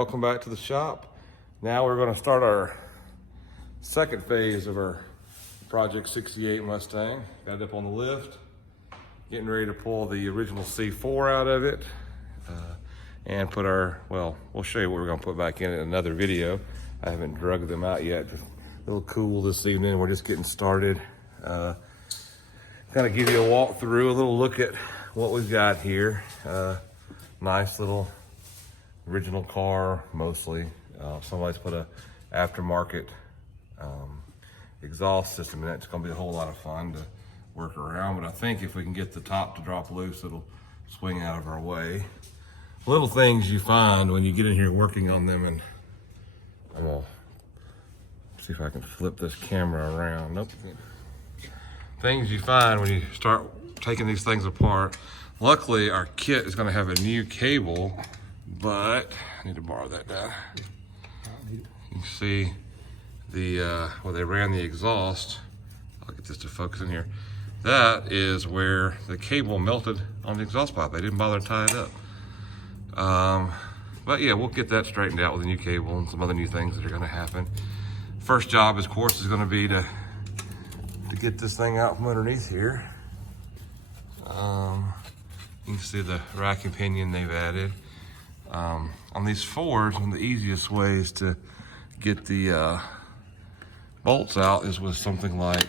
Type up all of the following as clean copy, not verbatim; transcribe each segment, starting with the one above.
welcome back to the shop. Now we're going to start our second phase of our Project 68 Mustang. Got it up on the lift, getting ready to pull the original C4 out of it and put our, well, we'll show you what we're going to put back in another video. I haven't drugged them out yet. Just a little cool this evening. We're just getting started. Kind of give you a walk through, a little look at what we've got here. Nice little original car, mostly. Somebody's put a aftermarket exhaust system in it. It's gonna be a whole lot of fun to work around, but I think if we can get the top to drop loose, it'll swing out of our way. Little things you find when you get in here working on them, and I'm gonna see if I can flip this camera around. Nope. Things you find when you start taking these things apart. Luckily, our kit is gonna have a new cable, but I need to borrow that down. You can see the where they ran the exhaust. I'll get this to focus in here. That is where the cable melted on the exhaust pipe. They didn't bother to tie it up. But yeah, we'll get that straightened out with a new cable and some other new things that are gonna happen. First job, of course, is gonna be to get this thing out from underneath here. You can see the rack and pinion they've added. On these Fords, one of the easiest ways to get the bolts out is with something like,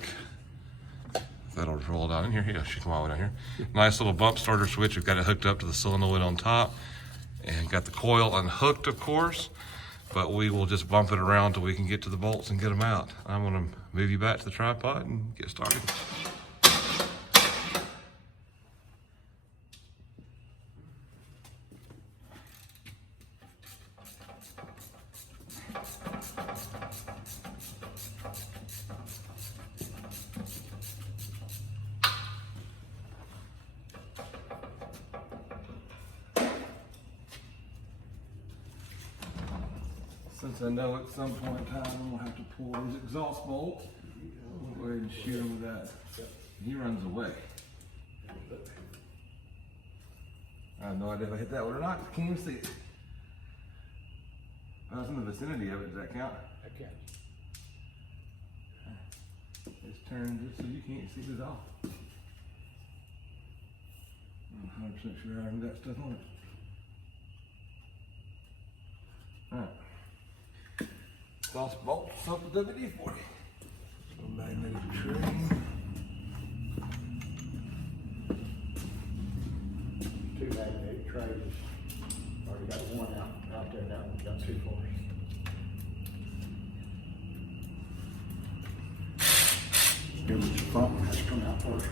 that'll roll down in here. Yeah, she come all the way down here. Nice little bump starter switch. We've got it hooked up to the solenoid on top and got the coil unhooked, of course, but we will just bump it around until we can get to the bolts and get them out. I'm gonna move you back to the tripod and get started. Since I know at some point in time I'm gonna have to pull these exhaust bolts, we'll go ahead and shoot him with that. He runs away. I have no idea if I hit that one or not. Can't even see it. I was in the vicinity of it. Does that count? That counts. It's turned just so you can't see it off. I'm 100% sure I haven't got stuff on it. Alright. Exhaust bolts up the WD-40. Magnetic train. 2 magnetic trays. Already got one out there now. We've got 2 for us. Here was the front one has to come out first.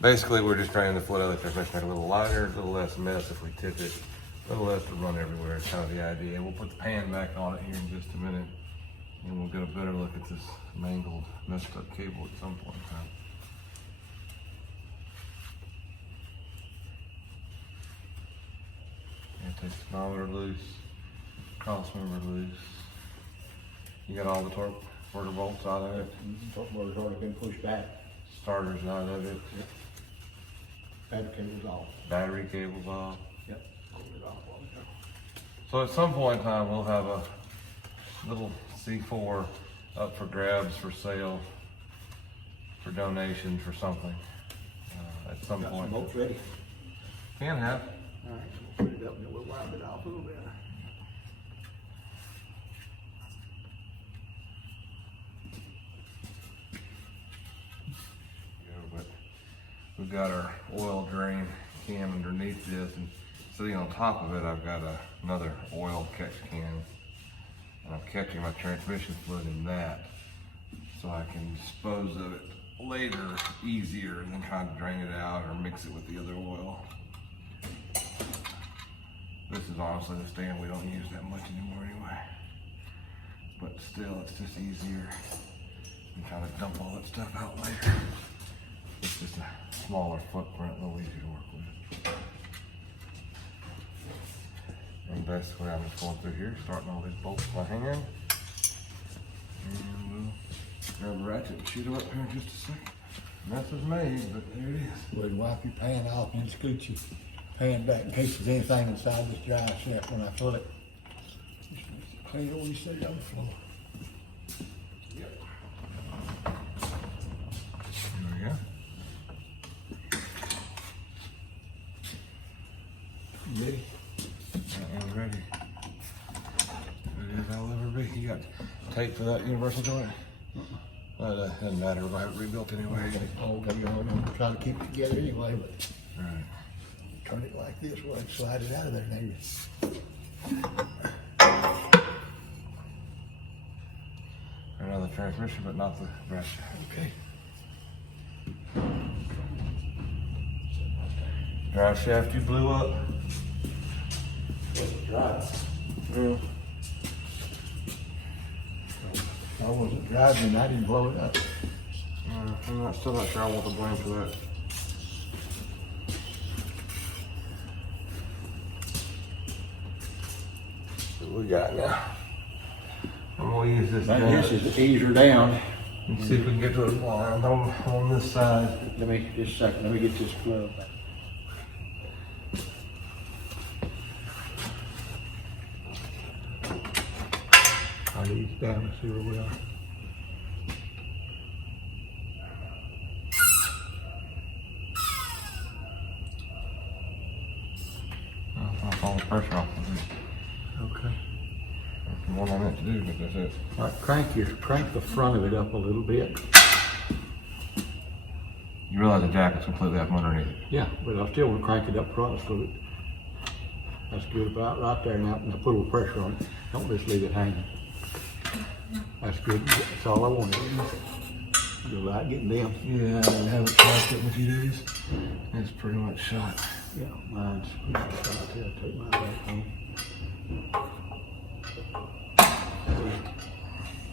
Basically, we're just trying to float out the transmission, make it a little lighter, a little less mess if we tip it, a little less to run everywhere. It's kind of the idea. We'll put the pan back on it here in just a minute, and we'll get a better look at this mangled, messed up cable at some point in time. Yeah, take the thermometer loose, cross member loose. You got all the torque bolts out of it. Torque motor's already been pushed back. Starters out of it. Yep. Battery cable's off. Battery cables off. Yep. Pulled it off while ago. So at some point in time, we'll have a little C4 up for grabs, for sale, for donation, for something. At some Got point. some bolts ready. Can have. All right, so we'll put it up and we'll wind it off a little bit. But we've got our oil drain can underneath this, and sitting on top of it, I've got another oil catch can. And I'm catching my transmission fluid in that, so I can dispose of it later easier and then kind of drain it out or mix it with the other oil. This is honestly the stand we don't use that much anymore anyway. But still, it's just easier and kind of dump all that stuff out later. It's just a smaller footprint, a little easier to work with. And basically I'm just going through here, starting all these bolts by hand. And we'll grab a ratchet and shoot them up here in just a second. Mess is made, but there it is. Go ahead and wipe your pan off and scoot you. pan back in case there's anything inside this drive shaft when I pull it. Just makes it clear when you sit on the floor. There we go. Ready? That one's ready. It is all ever be. You got tape for that universal joint? Doesn't matter. We're gonna have it rebuilt anyway. Oh, okay, you're gonna try to keep it together anyway, but Right. turn it like this, we'll slide it out of there maybe. Another transmission, but not the brush. Okay. Drive shaft you blew up. Drive. Yeah. I wasn't driving, I didn't blow it up. I'm still not sure I want the blame for that. What we got now? I'm gonna use this Now gun. this is to ease her down. Let's see if we can get to the line on this side. Let me, just a second, let me get this glove back. I'll ease down and see where we are. I'll follow the pressure off of it. Okay. That's the one I meant to do, but that's it. All right, crank the front of it up a little bit. You realize the jacket's completely up from underneath it. Yeah, but I still want to crank it up front so that that's good about right there. Now put a little pressure on it. Don't just leave it hanging. That's good. That's all I wanted. The light getting dim. Yeah, I haven't charged it in a few days. It's pretty much shot. Yeah, mine's pretty much right here. I'll take mine back home.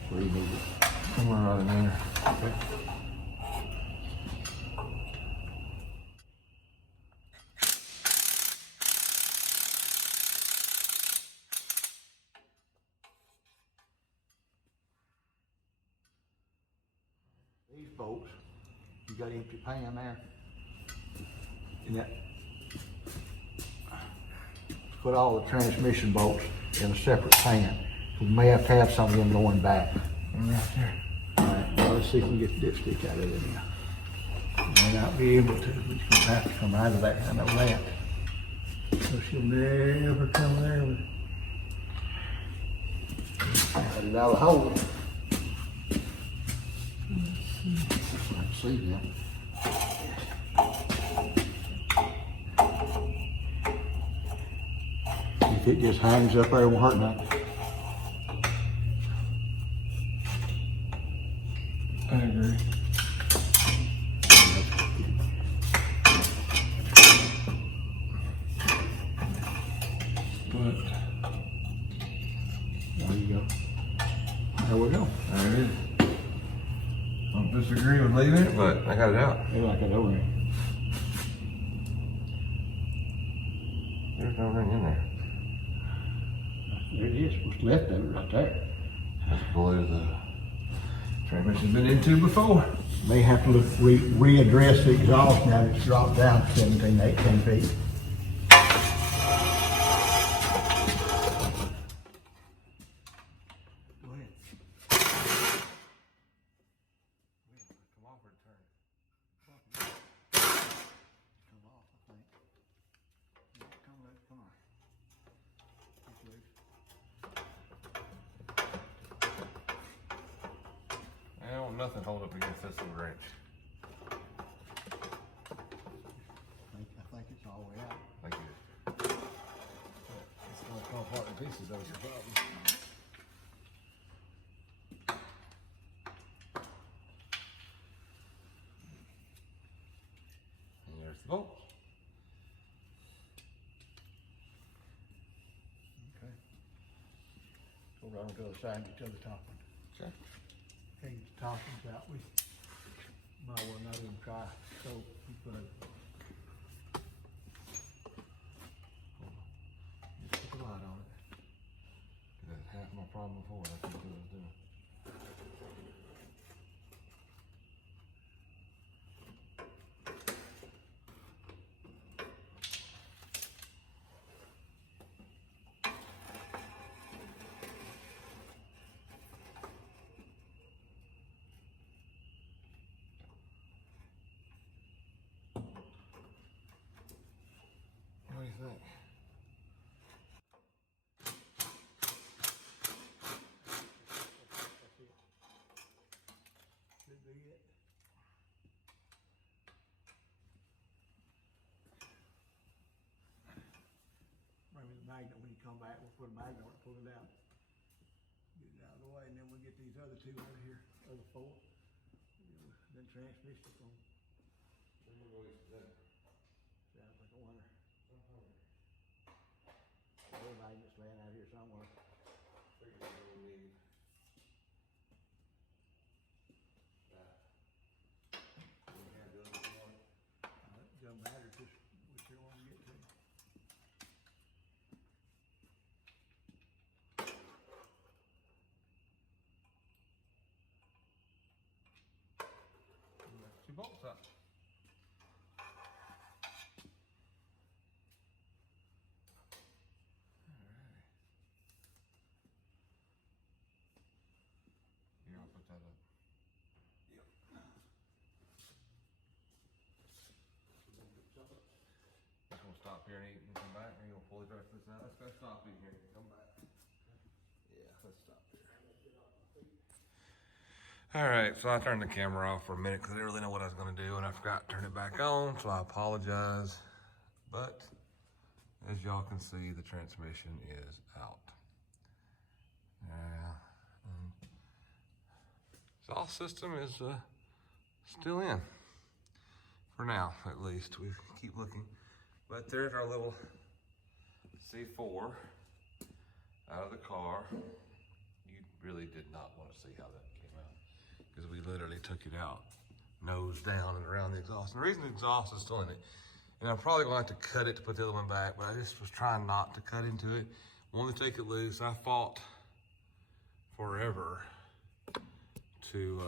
Where you need it. Somewhere right in there. Okay. These bolts, you got an empty pan there. And that, put all the transmission bolts in a separate pan. We may have to have some of them going back. Right there. All right, now let's see if we can get the dipstick out of there now. We may not be able to, we're just gonna have to come out of that, I know that. So she'll never come there with. Got it out of the hole. I can see that. If it just hangs up there, it won't hurt nothing. I agree. But There you go. There we go. there it is. Don't disagree with leaving it, but I got it out. Maybe I got over there. There's nothing in there. There it is. What's left of it right there. That's below the transmission's been into before. May have to look, readdress the exhaust now that it's dropped down 17, 18 feet. Go ahead. Come off or turn? Come off, I think. Yeah, come on. It's loose. I don't want nothing hold up against this little wrench. I think it's all the way out. Thank you. It's gonna come apart in pieces, that was the problem. And there's the bolt. Okay. Go around to the other side and get to the top one. Okay. Okay, get the top ones out. We might well not even try. So we put a. Just put the light on it. That's half my problem before. That's what I was doing. think? That's it. Should be it. Bring me the magnet when you come back. We'll put a magnet on it, pull it out. Get it out of the way, and then we'll get these other two over here, other four. Then transmission on. Sounds like a wonder. Other magnets laying out here somewhere. It doesn't matter, just which one we get to. Two bolts up. Alright. Here, I'll put that up. Yep. Just gonna stop here and eat and come back, or you gonna pull the rest of this out? Let's go stop in here and come back. Yeah, let's stop here. All right, so I turned the camera off for a minute because I didn't really know what I was gonna do, and I forgot to turn it back on, so I apologize. But as y'all can see, the transmission is out. Yeah, exhaust system is still in, for now at least. We keep looking. But there's our little C4 out of the car. You really did not want to see how that came out, because we literally took it out nose down and around the exhaust. And the reason the exhaust is still in it, and I'm probably going to have to cut it to put the other one back, but I just was trying not to cut into it. Wanted to take it loose. I fought forever to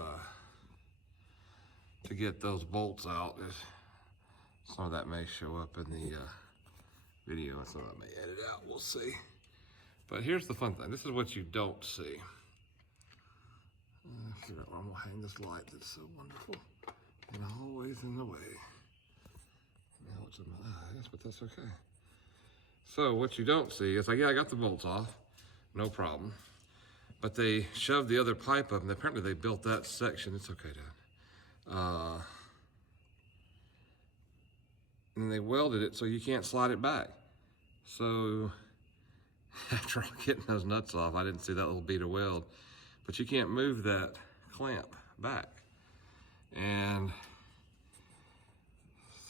get those bolts out. Some of that may show up in the video, and some of that may edit out. We'll see. But here's the fun thing. This is what you don't see. Figure out where I'm gonna hang this light that's so wonderful and always in the way. Now it's in my eyes, but that's okay. So what you don't see is, like, yeah, I got the bolts off, no problem. But they shoved the other pipe up, and apparently they built that section. It's okay, Dad. And they welded it so you can't slide it back. So after getting those nuts off, I didn't see that little beater weld, but you can't move that clamp back. And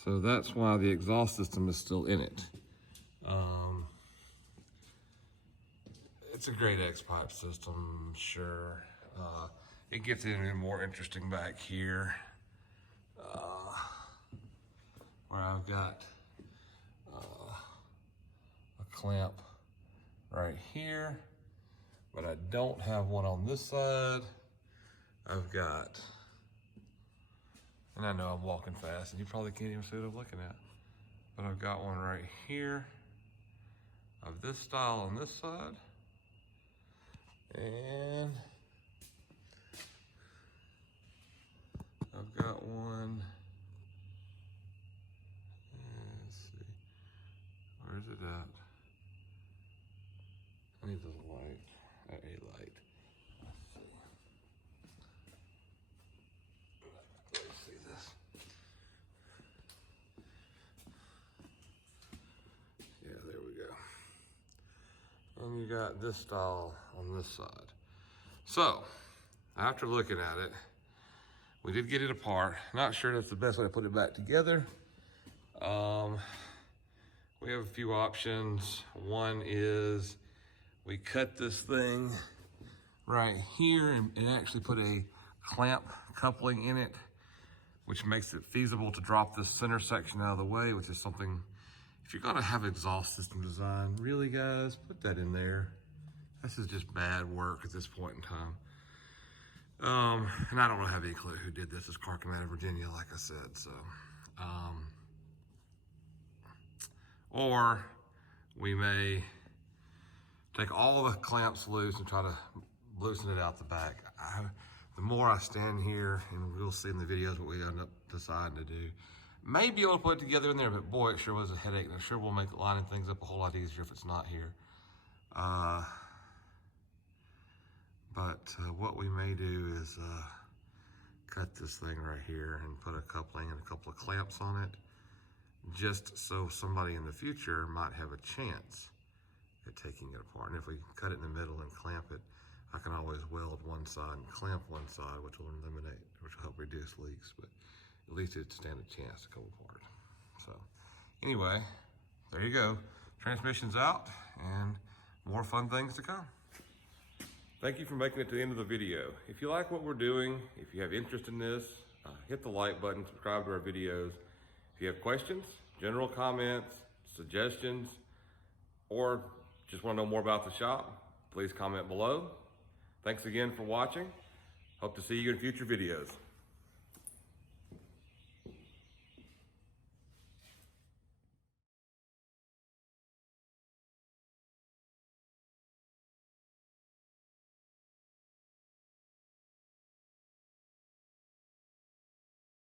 so that's why the exhaust system is still in it. It's a great X-pipe system, sure. It gets even more interesting back here, where I've got a clamp right here, but I don't have one on this side. I've got, and I know I'm walking fast and you probably can't even see what I'm looking at, but I've got one right here of this style on this side. And I've got one, let's see, where's it at? I need a light, a light. Let's see. Let's see this. Yeah, there we go. And you got this style on this side. So, after looking at it, we did get it apart. Not sure that's the best way to put it back together. We have a few options. One is we cut this thing right here and actually put a clamp coupling in it, which makes it feasible to drop this center section out of the way, which is something, if you're gonna have exhaust system design, really guys, put that in there. This is just bad work at this point in time. And I don't have any clue who did this. It's car came out of Virginia, like I said, so. Or we may take all the clamps loose and try to loosen it out the back. The more I stand here, and we'll see in the videos what we end up deciding to do, May be able to put it together in there, but boy, it sure was a headache, and it sure will make lining things up a whole lot easier if it's not here. But what we may do is cut this thing right here and put a coupling and a couple of clamps on it, just so somebody in the future might have a chance at taking it apart. And if we cut it in the middle and clamp it, I can always weld one side and clamp one side, which will help reduce leaks, but at least it'd stand a chance to come apart. So anyway, there you go. Transmission's out and more fun things to come. Thank you for making it to the end of the video. If you like what we're doing, if you have interest in this, hit the like button, subscribe to our videos. If you have questions, general comments, suggestions, or just want to know more about the shop, please comment below. Thanks again for watching. Hope to see you in future videos.